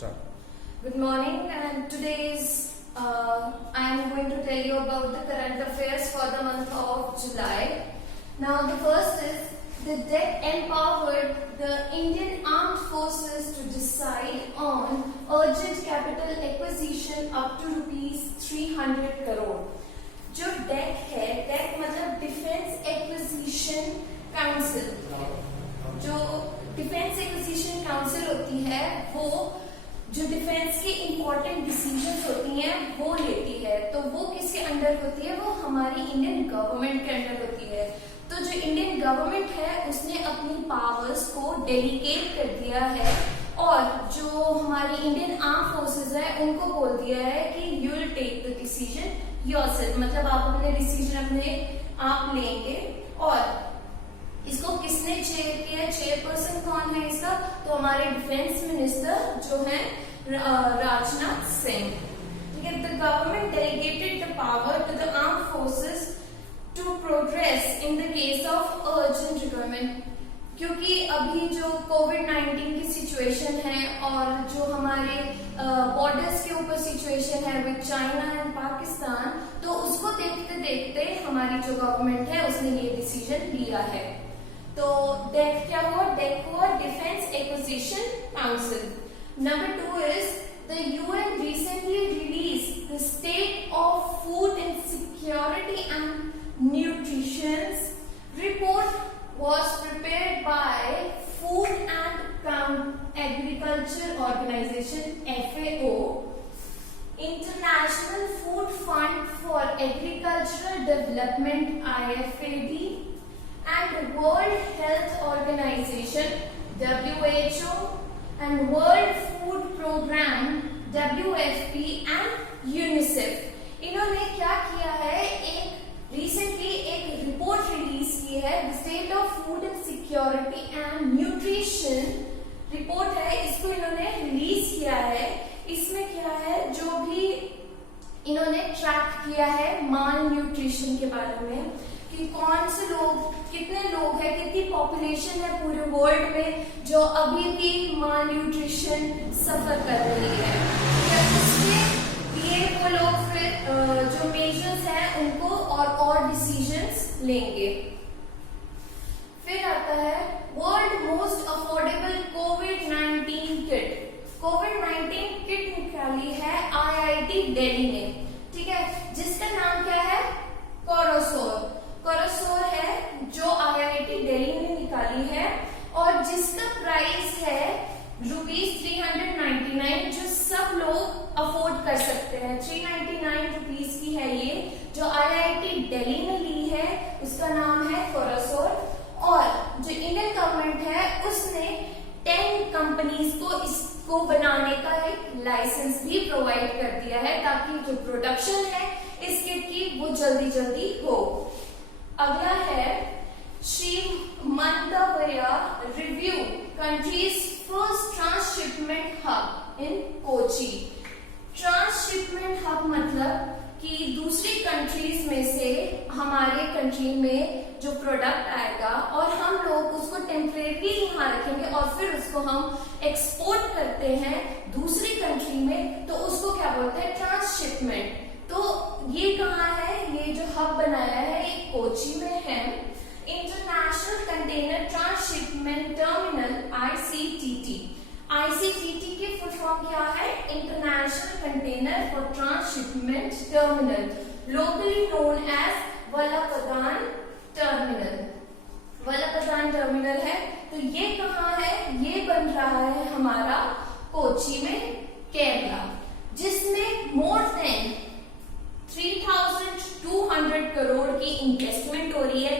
Start. Good morning, and I am going to tell you about the current affairs for the month of July. Now, the first is the DEC empowered the Indian Armed Forces to decide on urgent capital acquisition up to ₹300 crore. जो DEC है, DEC मतलब defence acquisition council, जो defence acquisition council होती है वो जो defence की important decisions होती हैं वो लेती है। तो वो किसके अंडर होती है? वो हमारी इंडियन गवर्नमेंट के अंडर होती है। तो जो इंडियन गवर्नमेंट है उसने अपनी पावर्स को डेलीगेट कर दिया है और जो हमारी इंडियन आर्म फोर्सेस है उनको बोल दिया है कि you will take the decision yourself, मतलब आप अपने डिसीजन अपने आप लेंगे। और इसको किसने चेयर किया? चेयरपर्सन कौन है इसका? तो हमारे डिफेंस मिनिस्टर जो है राजनाथ सिंह। ठीक है, the government delegated the power to the arm forces to progress in the case of urgent requirement, क्योंकि अभी जो कोविड-19 की सिचुएशन है और जो हमारे बॉर्डर्स के ऊपर सिचुएशन है विद चाइना एंड पाकिस्तान, तो उसको देखते देखते हमारी जो गवर्नमेंट है उसने ये डिसीजन लिया है। तो डेक क्या हुआ? डेक हुआ defence acquisition council. Number 2 is the UN recently release the state of food insecurity and nutrition report was prepared by Food and Agriculture Organization (FAO), International Food Fund for Agricultural Development (IFAD), and World Health Organization (WHO) and World Food Program (WFP) and UNICEF। इन्होंने क्या किया है? Recently एक report release की है, the state of food and security and nutrition report है। इसको इन्होंने रिलीज किया है। इसमें क्या है, जो भी इन्होंने ट्रैक किया है माल न्यूट्रिशन के बारे में कि कौन से लोग, कितने लोग हैं, कितनी पॉपुलेशन है पूरे वर्ल्ड में जो अभी भी माल न्यूट्रिशन सफर कर रही है। ये वो लोग फिर जो मेजर्स हैं उनको और डिसीजंस लेंगे। फिर आता है वर्ल्ड मोस्ट अफोर्डेबल कोविड-19 किट। कोविड-19 किट निकाली है आईआईटी दिल्ली ने, ठीक है, जिसका नाम क्या है? कोरोसोर। कोरोसोर है जो आईआईटी दिल्ली ने निकाली है और जिसका प्राइस है ₹399, जो सब लोग अफोर्ड कर सकते हैं। 399 रुपीज की है ये, जो आईआईटी दिल्ली ने ली है, उसका नाम है कोरोसोर। और जो इंडियन गवर्नमेंट है उसने 10 कंपनीज को इसको बनाने का एक लाइसेंस भी प्रोवाइड कर दिया है ताकि जो प्रोडक्शन है इस किट की वो जल्दी जल्दी हो। अगला है श्री मंतव्य review countries first transshipment hub इन कोची। ट्रांसशिपमेंट हब मतलब कि दूसरी कंट्रीज में से हमारे कंट्री में जो प्रोडक्ट आएगा और हम लोग उसको टेम्परेरी यहाँ रखेंगे और फिर उसको हम एक्सपोर्ट करते हैं दूसरी कंट्री में, तो उसको क्या बोलते हैं? ट्रांसशिपमेंट। तो ये कहाँ है? ये जो हब बनाया है ये कोची में है। International container transshipment terminal ICTT। ICTT की फुल फॉर्म क्या है? International container for transshipment terminal, locally known as Vallarpadam terminal. Vallarpadam terminal है। तो ये कहाँ है? ये बन रहा है हमारा कोची में, केरला, जिसमें मोर देन 3200 करोड़ की इन्वेस्टमेंट हो रही है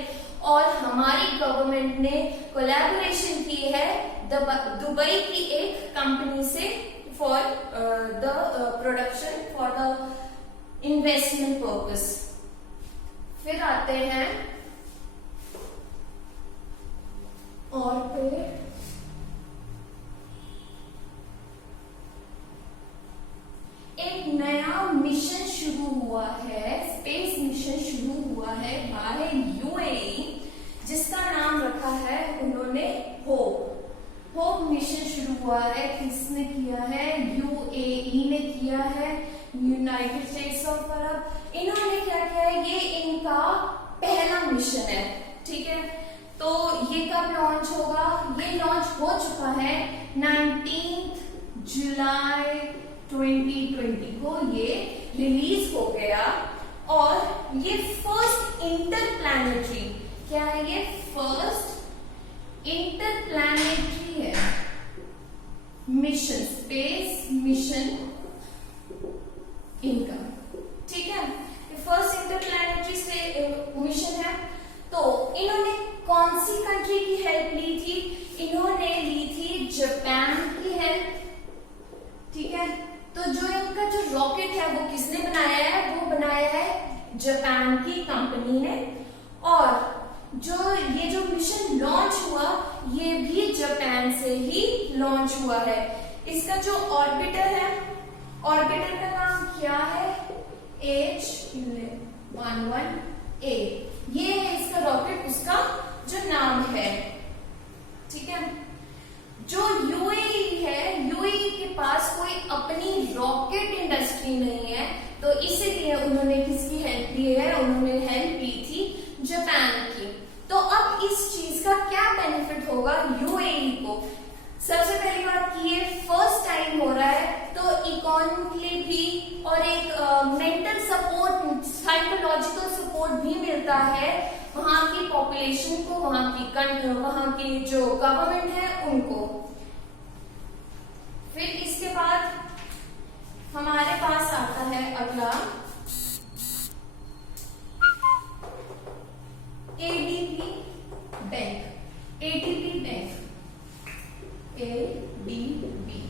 और हमारी गवर्नमेंट ने कोलैबोरेशन की है दुबई की एक कंपनी से for the production for the investment purpose. फिर आते हैं और फिर एक नया मिशन शुरू हुआ है, स्पेस मिशन शुरू हुआ है बाय यूएई, जिसका नाम रखा है उन्होंने होप। होप मिशन शुरू हुआ है, किसने किया है? United states of Arab. इन्होंने क्या किया है, ये इनका पहला मिशन है, ठीक है। तो ये कब लॉन्च होगा, ये लॉन्च हो चुका है 19 जुलाई 2020 को, ये रिलीज हो गया। और ये फर्स्ट इंटरप्लैनेटरी, क्या है ये, फर्स्ट इंटरप्लैनेटरी है मिशन, स्पेस मिशन इनका, ठीक है। फर्स्ट इंटरप्लैनेटरी मिशन है। तो इन्होंने कौन सी कंट्री की हेल्प ली थी, इन्होंने ली थी जापान की हेल्प, ठीक है। तो जो इनका जो रॉकेट है वो किसने बनाया है, वो बनाया है जापान की कंपनी ने। और जो ये जो मिशन लॉन्च हुआ ये भी जापान से ही लॉन्च हुआ है। इसका जो ऑर्बिटर है, ऑर्बिटर का नाम क्या है, H11A, ये है इसका रॉकेट, उसका जो नाम है, ठीक है। जो यूएई है, यूएई के पास कोई अपनी रॉकेट इंडस्ट्री नहीं है, तो इसीलिए उन्होंने किसकी हेल्प ली है, उन्होंने हेल्प ली थी जापान की। तो अब इस चीज का क्या बेनिफिट होगा यूएई को, सबसे पहली बात कि ये फर्स्ट टाइम हो रहा है, तो इकोनॉमिकली भी और एक मेंटल सपोर्ट, साइकोलॉजिकल सपोर्ट भी मिलता है वहां की पॉपुलेशन को, वहां की जो गवर्नमेंट है उनको। फिर इसके बाद हमारे पास आता है अगला ADB bank, ADB bank, ADB,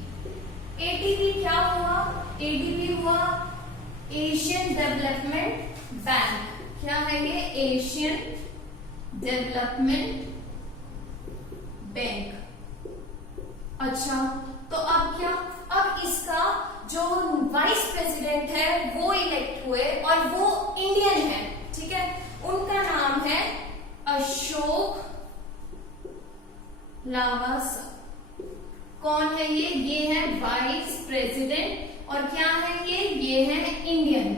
ADB क्या हुआ, एडीबी हुआ एशियन डेवलपमेंट बैंक। क्या है ये, एशियन डेवलपमेंट बैंक। अच्छा, तो अब क्या, अब इसका जो वाइस प्रेसिडेंट है वो इलेक्ट हुए और वो इंडियन है, ठीक है। उनका नाम है अशोक लावासा। कौन है ये है वाइस प्रेसिडेंट, और क्या है ये है इंडियन।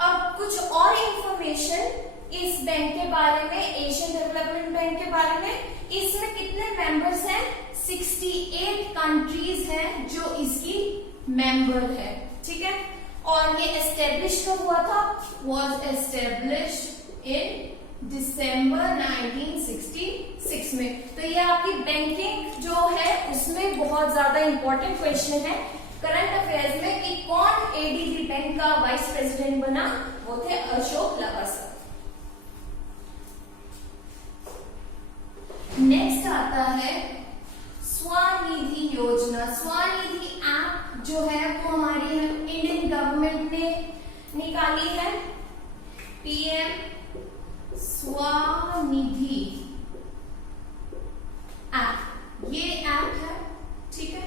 अब कुछ और इंफॉर्मेशन इस बैंक के बारे में, एशियन डेवलपमेंट बैंक के बारे में। इसमें कितने मेंबर्स हैं, 68 कंट्रीज हैं जो इसकी मेंबर है, ठीक है। और ये एस्टेब्लिश कब हुआ था, वॉज एस्टेब्लिश्ड इन दिसंबर 1966 में। तो ये आपकी बैंकिंग जो है उसमें बहुत ज्यादा इंपॉर्टेंट क्वेश्चन है करंट अफेयर्स में कि कौन एडीबी बैंक का वाइस प्रेसिडेंट बना, वो थे अशोक लावासा। नेक्स्ट आता है स्वनिधि योजना। स्वनिधि ऐप जो है वो हमारी इंडियन गवर्नमेंट ने निकाली है, पीएम स्वनिधि ऐप, ये ऐप है, ठीक है,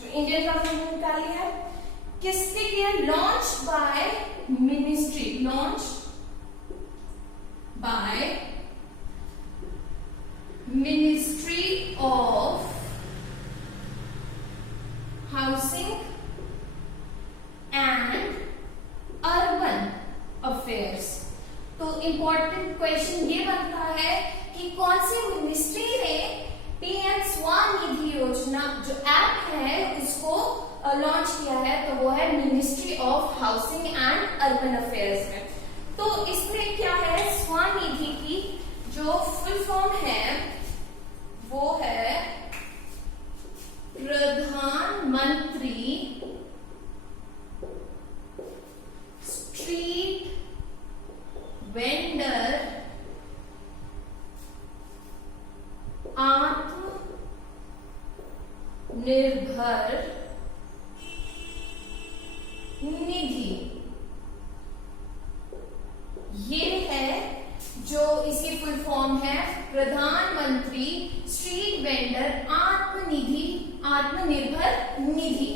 जो इंडियन गवर्नमेंट ने निकाली है। किसके लिए, launch by ministry, launch by ministry of housing and urban affairs. तो इंपॉर्टेंट क्वेश्चन ये बनता है कि कौन सी मिनिस्ट्री ने पीएम स्वनिधि योजना जो ऐप है उसको लॉन्च किया है, तो वो है ministry of housing and urban affairs में। तो इसमें क्या है, स्वनिधि की जो फुल फॉर्म है वो है प्रधानमंत्री स्ट्रीट वेंडर आत्मनिर्भर निधि। ये है जो इसकी फुल फॉर्म है, प्रधानमंत्री स्ट्रीट वेंडर आत्मनिर्भर निधि,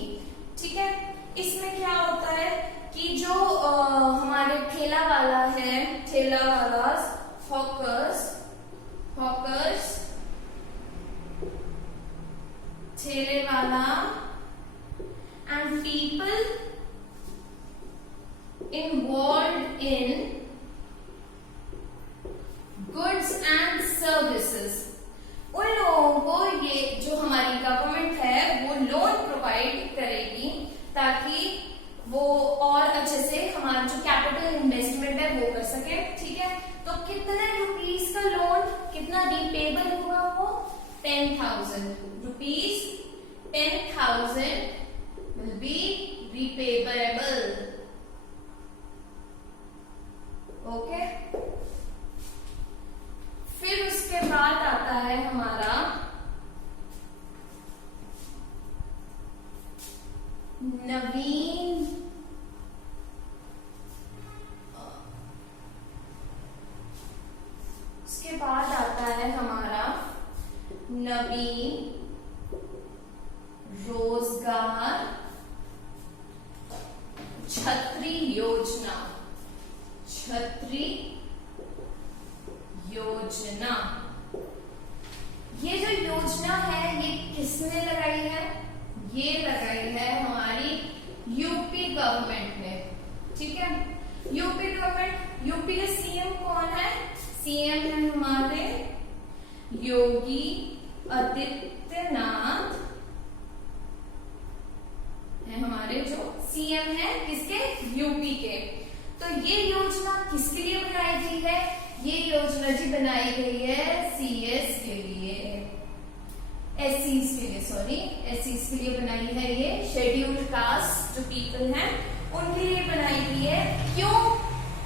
ठीक है। इसमें क्या होता है कि जो हमारे ठेला वाला है, ठेला वाला, हॉकर्स, ठेले वाला and people involved in goods and services, उन लोगों को ये जो हमारी गवर्नमेंट है वो लोन प्रोवाइड करेगी ताकि वो और अच्छे से हमारा जो कैपिटल इन्वेस्टमेंट है वो कर सके। ठीक है, तो कितने रुपीस का लोन कितना रिपेबल हुआ वो 10,000 rupees, 10,000 will be repayable. Okay, फिर उसके बाद आता है हमारा नवीन उसके बाद आता है हमारा नवीन रोजगार छतरी योजना, छतरी योजना। ये जो योजना है ये किसने लगाई है? ये लगाई है हमारी यूपी गवर्नमेंट ने। ठीक है, यूपी गवर्नमेंट, यूपी के सीएम कौन है? सीएम है हमारे योगी आदित्यनाथ है, हमारे जो सीएम है किसके? यूपी के। तो ये योजना किसके लिए बनाई गई है? ये योजना जी बनाई गई है सीएस के लिए, एससीज के लिए, सॉरी एससीज के लिए बनाई है। ये शेड्यूल्ड कास्ट जो पीपल हैं उनके लिए बनाई गई है। क्यों?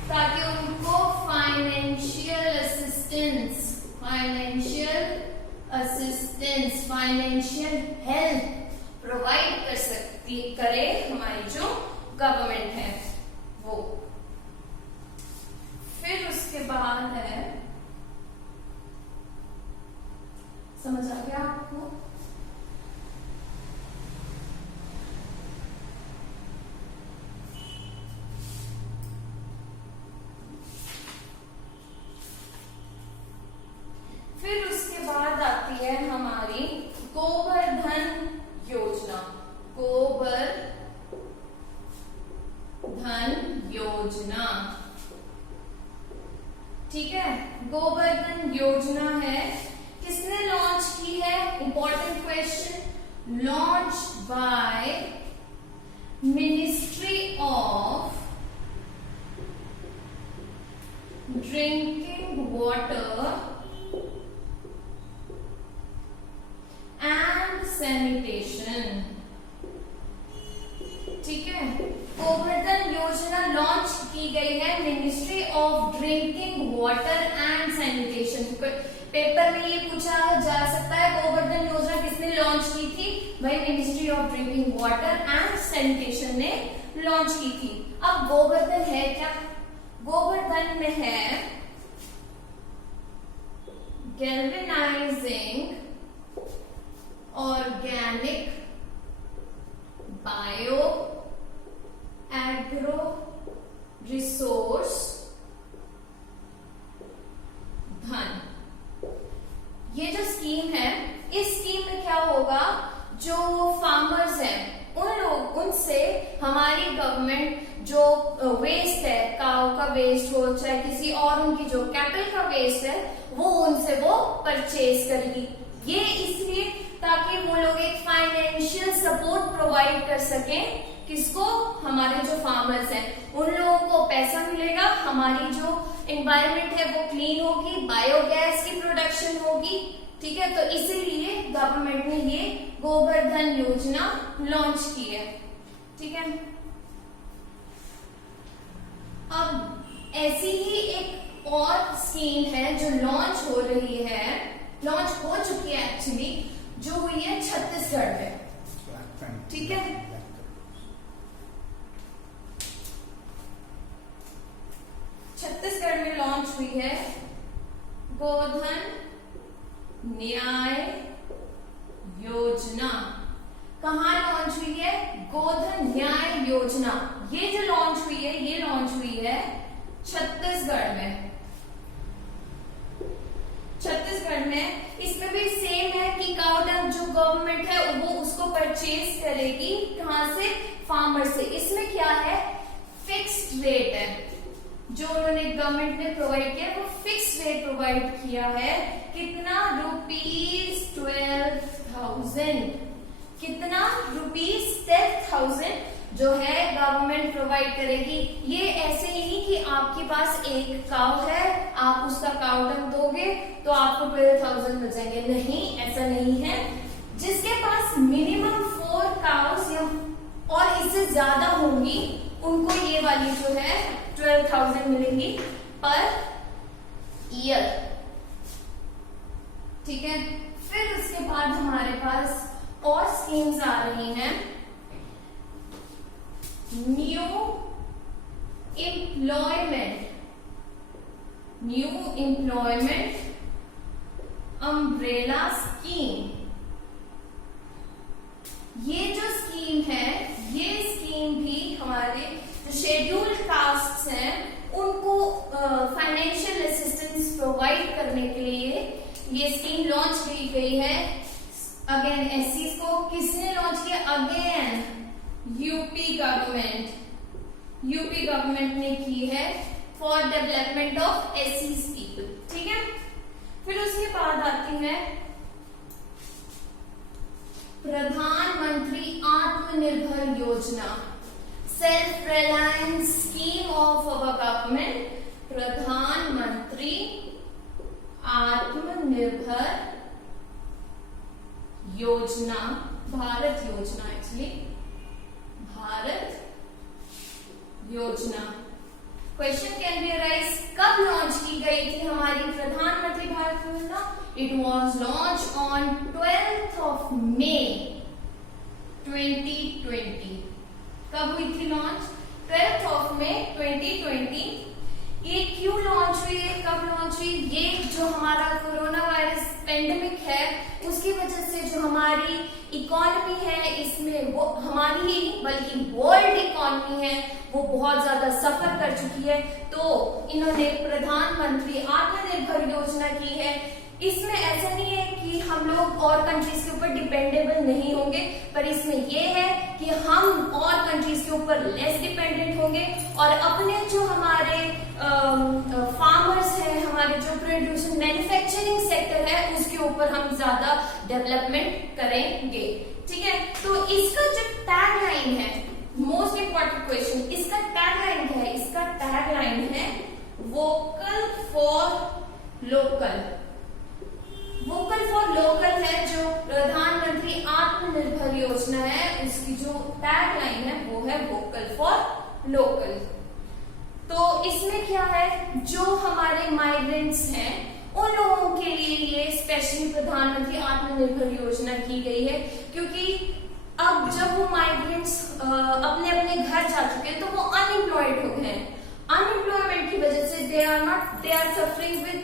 ताकि उनको financial assistance, financial help provide कर सकती करे हमारी जो गवर्नमेंट है वो। फिर उसके बाद है, समझ आ गया आपको? फिर उसके बाद आती है हमारी गोवर्धन योजना, गोवर्धन योजना। ठीक है, गोवर्धन योजना है, किसने लॉन्च की है? Important question. Launch by ministry of drinking water and sanitation. ठीक है, गोवर्धन योजना लॉन्च की गई है ministry of drinking water and sanitation. Paper में ये पूछा जा सकता है गोवर्धन योजना किसने लॉन्च की थी? भाई ministry of drinking water and sanitation ने लॉन्च की थी। अब गोवर्धन है क्या? गोवर्धन में है galvanising organic bio agro resource धन। ये जो स्कीम है, इस स्कीम में क्या होगा? जो फार्मर्स हैं उन लोग, उनसे हमारी गवर्नमेंट जो वेस्ट है, काऊ का वेस्ट हो चाहे किसी और उनकी जो कैटल का वेस्ट है, वो उनसे वो परचेज करेगी। ये इसलिए ताकि वो लोग एक फाइनेंशियल सपोर्ट प्रोवाइड कर सकें। किसको? हमारे जो फार्मर्स हैं उन लोगों को पैसा मिलेगा, हमारी जो एनवायरनमेंट है वो क्लीन होगी, बायोगैस की प्रोडक्शन होगी। ठीक है, तो इसीलिए गवर्नमेंट ने ये गोवर्धन योजना लॉन्च की है। ठीक है, अब ऐसी ही एक और स्कीम है जो लॉन्च हो रही है, लॉन्च हो चुकी है एक्चुअली, जो हुई है छत्तीसगढ़ में। ठीक है, छत्तीसगढ़ में लॉन्च हुई है गोधन न्याय योजना। कहाँ लॉन्च हुई है? गोधन न्याय योजना। ये जो लॉन्च हुई है, ये लॉन्च हुई है छत्तीसगढ़ में। छत्तीसगढ़ में इसमें भी सेम है कि काउडंग जो गवर्नमेंट है वो उसको परचेज करेगी, कहां से? फार्मर से। इसमें क्या है? फिक्स्ड रेट है जो उन्होंने गवर्नमेंट ने प्रोवाइड किया, वो फिक्स रेट प्रोवाइड किया है। कितना? ₹12,000। कितना? ₹10,000 जो है गवर्नमेंट प्रोवाइड करेगी। ये ऐसे ही नहीं कि आपके पास एक काव है, आप उसका काव डंग दोगे तो आपको 12,000 मिल जाएंगे। नहीं, ऐसा नहीं है। जिसके पास मिनिमम 4 काउस या और इससे ज्यादा होंगी उनको ये वाली जो है 12,000 मिलेंगी पर ईयर। ठीक है। फिर उसके बाद हमारे पास और स्कीम्स आ रही हैं। New employment umbrella scheme. ये जो स्कीम है, ये स्कीम भी हमारे जो शेड्यूल्ड कास्ट्स हैं उनको फाइनेंशियल असिस्टेंस प्रोवाइड करने के लिए ये स्कीम लॉन्च की गई है। अगेन एससी को किसने लॉन्च किया? अगेन यूपी गवर्नमेंट ने की है for development of SC people. ठीक है। फिर उसके बाद आती है प्रधानमंत्री आत्मनिर्भर योजना, self reliance scheme of our government. प्रधानमंत्री आत्मनिर्भर योजना, भारत योजना, एक्चुअली भारत योजना। क्वेश्चन कैन बी अराइज, कब लॉन्च की गई थी हमारी प्रधानमंत्री भारत योजना? It was launch on 12th of May 2020। कब हुई थी लॉन्च? 12th of May 2020। ये क्यों लॉन्च हुई है, कब लॉन्च हुई? ये जो हमारा कोरोना वायरस पेंडेमिक है उसकी वजह से जो हमारी इकोनॉमी है, इसमें वो हमारी ही बल्कि वर्ल्ड इकोनॉमी है वो बहुत ज्यादा सफर कर चुकी है। तो इन्होंने प्रधानमंत्री आत्मनिर्भर योजना की है। इसमें ऐसा नहीं है कि हम लोग और कंट्रीज के ऊपर डिपेंडेबल नहीं होंगे, पर इसमें यह है कि हम और कंट्रीज के ऊपर लेस डिपेंडेंट होंगे और अपने जो हमारे फार्मर्स हैं, हमारे जो प्रोड्यूसर मैन्युफैक्चरिंग सेक्टर है उसके ऊपर हम ज्यादा डेवलपमेंट करेंगे। ठीक है। तो इसका जो टैग लाइन है, मोस्ट इंपॉर्टेंट क्वेश्चन, इसका टैग लाइन क्या है? इसका टैग लाइन है vocal for local. Vocal for local है जो प्रधानमंत्री आत्मनिर्भर योजना है, उसकी जो टैग लाइन है वो है वोकल फॉर लोकल। तो इसमें क्या है, जो हमारे माइग्रेंट्स हैं उन लोगों के लिए ये स्पेशली प्रधानमंत्री आत्मनिर्भर योजना की गई है, क्योंकि अब जब वो माइग्रेंट्स अपने अपने घर जा चुके हैं तो वो अनएम्प्लॉयड हो गए हैं। अनएम्प्लॉयमेंट की वजह से they are suffering with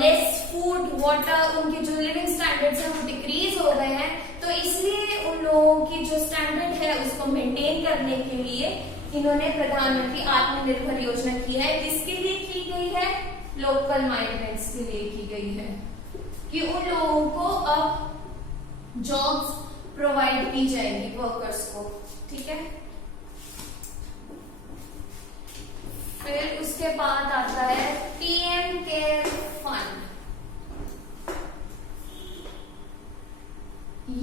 less food, water, उनके जो लिविंग स्टैंडर्ड्स हैं वो डिक्रीज हो गए हैं। तो इसलिए उन लोगों की जो स्टैंडर्ड है उसको मेंटेन करने के लिए इन्होंने प्रधानमंत्री आत्मनिर्भर योजना की है। किसके लिए की गई है? लोकल माइग्रेंट्स के लिए की गई है कि उन लोगों को अब जॉब्स प्रोवाइड की जाएगी वर्कर्स को। ठीक है। फिर उसके बाद आता है पीएम केयर फंड।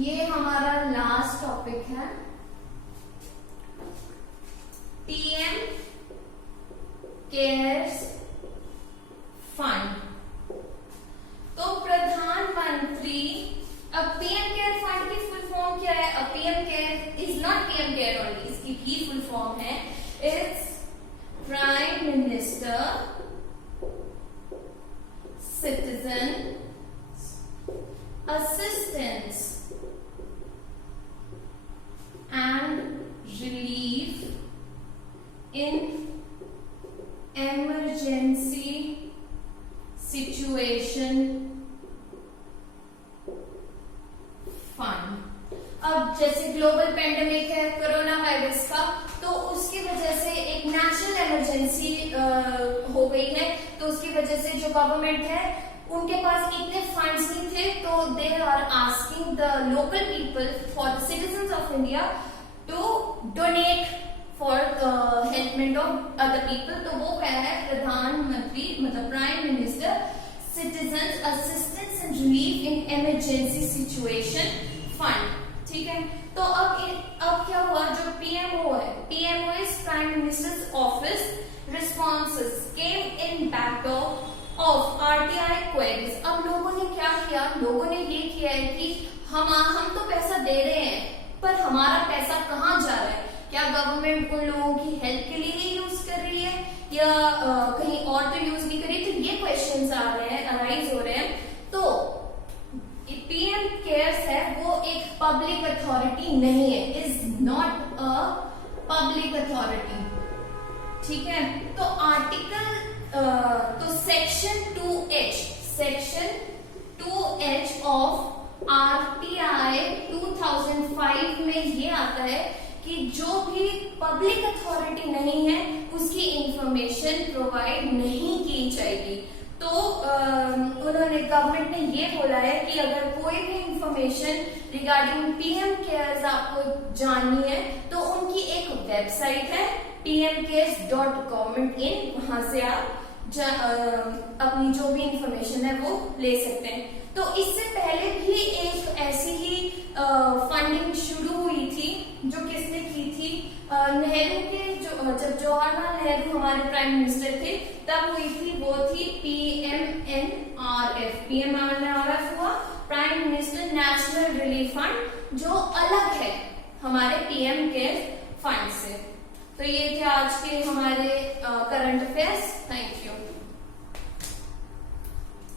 ये हमारा लास्ट टॉपिक है, पीएम केयर्स फंड। तो प्रधानमंत्री, अब पीएम केयर फंड की फुल फॉर्म क्या है? अब PM care is not PM care only, इसकी भी फुल फॉर्म है its prime minister citizen assistance and relief in emergency situation fund. अब जैसे ग्लोबल पेंडेमिक है कोरोना वायरस का, तो उसकी वजह से एक नेशनल इमरजेंसी हो गई है। तो उसकी वजह से जो गवर्नमेंट है उनके पास इतने फंड्स नहीं थे, तो they are asking the local people for the citizens of India to donate for helpment of other people. तो वो क्या है, प्रधानमंत्री मतलब prime minister citizen assistance and relief in emergency situation fund. ठीक है, तो अब क्या हुआ, जो पीएमओ है, PMO is prime minister's office, responses came in backdrop of RTI queries. अब लोगों ने क्या किया, लोगों ने ये किया है कि हम तो पैसा दे रहे हैं, पर हमारा पैसा कहाँ जा रहा है, क्या गवर्नमेंट उन लोगों की हेल्प के लिए ही यूज कर रही है या कहीं और तो यूज नहीं कर रही। तो ये क्वेश्चंस आ रहे हैं, अराइज हो रहे हैं। तो पीएम केयर्स है वो एक पब्लिक अथॉरिटी नहीं है, is not a public authority. ठीक है, तो तो सेक्शन 2H ऑफ आरटीआई 2005 में ये आता है कि जो भी पब्लिक अथॉरिटी नहीं है उसकी इंफॉर्मेशन प्रोवाइड नहीं की जाएगी। तो उन्होंने गवर्नमेंट ने ये बोला है कि अगर कोई भी इंफॉर्मेशन रिगार्डिंग पीएम केयर्स आपको जाननी है तो उनकी एक वेबसाइट है pmcares.government.in, वहां से आप अपनी जो भी इंफॉर्मेशन है वो ले सकते हैं। तो इससे पहले भी एक ऐसी ही फंडिंग शुरू हुई थी, जो किसने की थी, नेहरू के जब जवाहरलाल नेहरू हमारे प्राइम मिनिस्टर थे तब हुई थी, वो थी PMNRF। PMNRF हुआ prime minister national relief fund, जो अलग है हमारे पीएम केयर फंड से। तो ये थे आज के हमारे करंट अफेयर्स। Thank you.